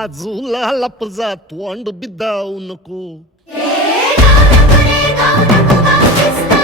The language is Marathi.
बाजूला लप जा तोंड बिदाऊ नको गाऊ नको रे, गाऊ नको गाऊ दिसतं